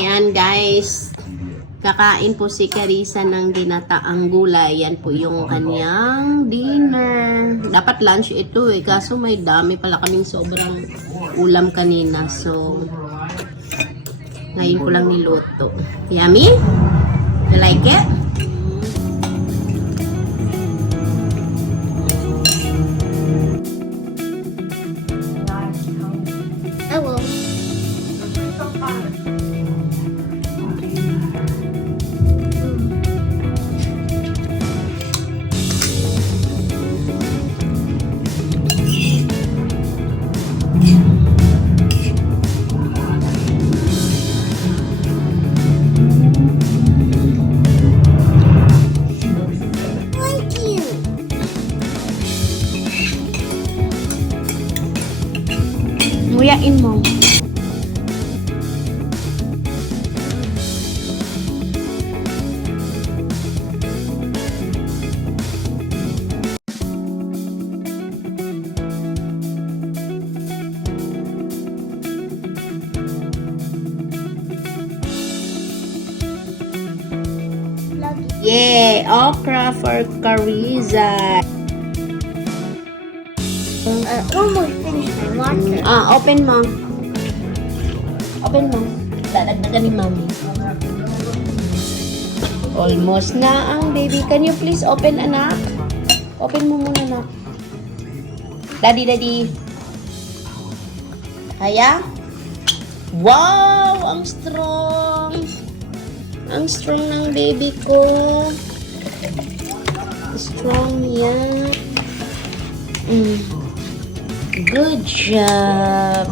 Ayan guys. Kakain po si Carissa ng ginataang gulay. Yan po yung kanyang dinner. Dapat lunch ito eh. Kaso may dami pala kaming sobrang ulam kanina. So, ngayon ko lang niluto. Yummy? You like it? Nguyain mo. Yay! Okra for Carissa. Uh, almost finished my water. Ah, open mo. Open mo. Dadagdagan ni Mami. Almost na ang baby. Can you please open, anak? Open mo muna, anak. Daddy, daddy. Kaya? Wow! Ang strong! Ang strong ng baby ko. Strong yan. Mm. Good job.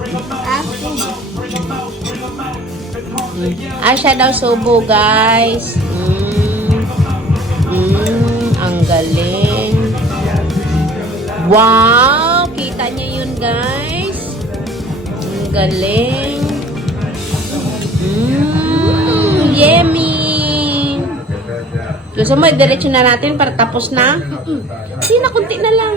Siya daw subo, guys. Mm. Mm, ang galing. Wow! Kita niyo yun, guys. Ang galing. Mm, yummy! Gusto mo, diretso na natin para tapos na? Hindi na, kunti na lang.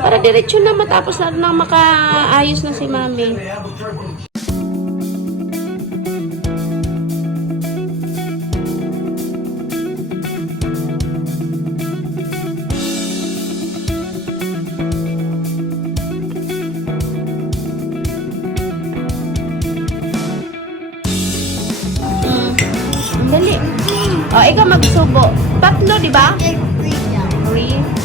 Para diretso na matapos na na makaayos na si mami. Dali. O, ikaw magsubo. Tatlo, di ba? Three.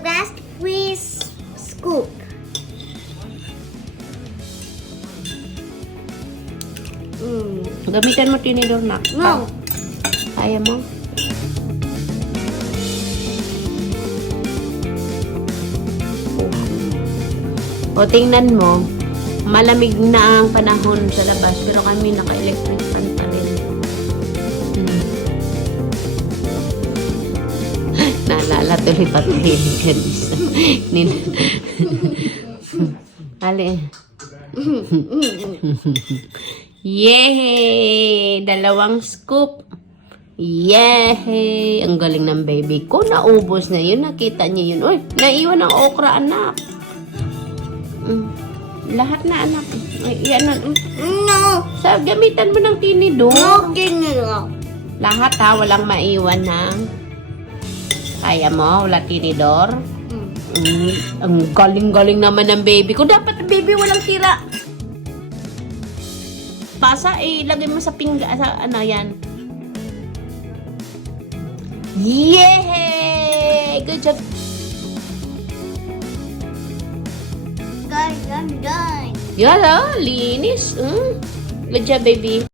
Last quiz scoop. Mm. Gamitan mo tinidor na. No. Kaya mo? O tingnan mo, malamig na ang panahon sa labas pero kami naka-electric tuloy pa tayo ni Carissa. Nin- Ali. Yay! Dalawang scoop. Yay! Ang galing ng baby ko. Naubos na yun. Nakita niya yun. Uy, naiwan ang okra, anak. Mm. Lahat na, anak. Ay, yan na. No. Sa, gamitan mo ng tinidor. No. Lahat ha, walang maiwan ng... Kaya mo, wala tinidor. Mm. Mm, ang galing-galing naman ng baby ko. Dapat ang baby walang tira. Basa, eh, lagay mo sa pingga, sa ano yan. Yay! Good job. Guys, I'm done. Yan, ah, linis. Mm. Good job, baby.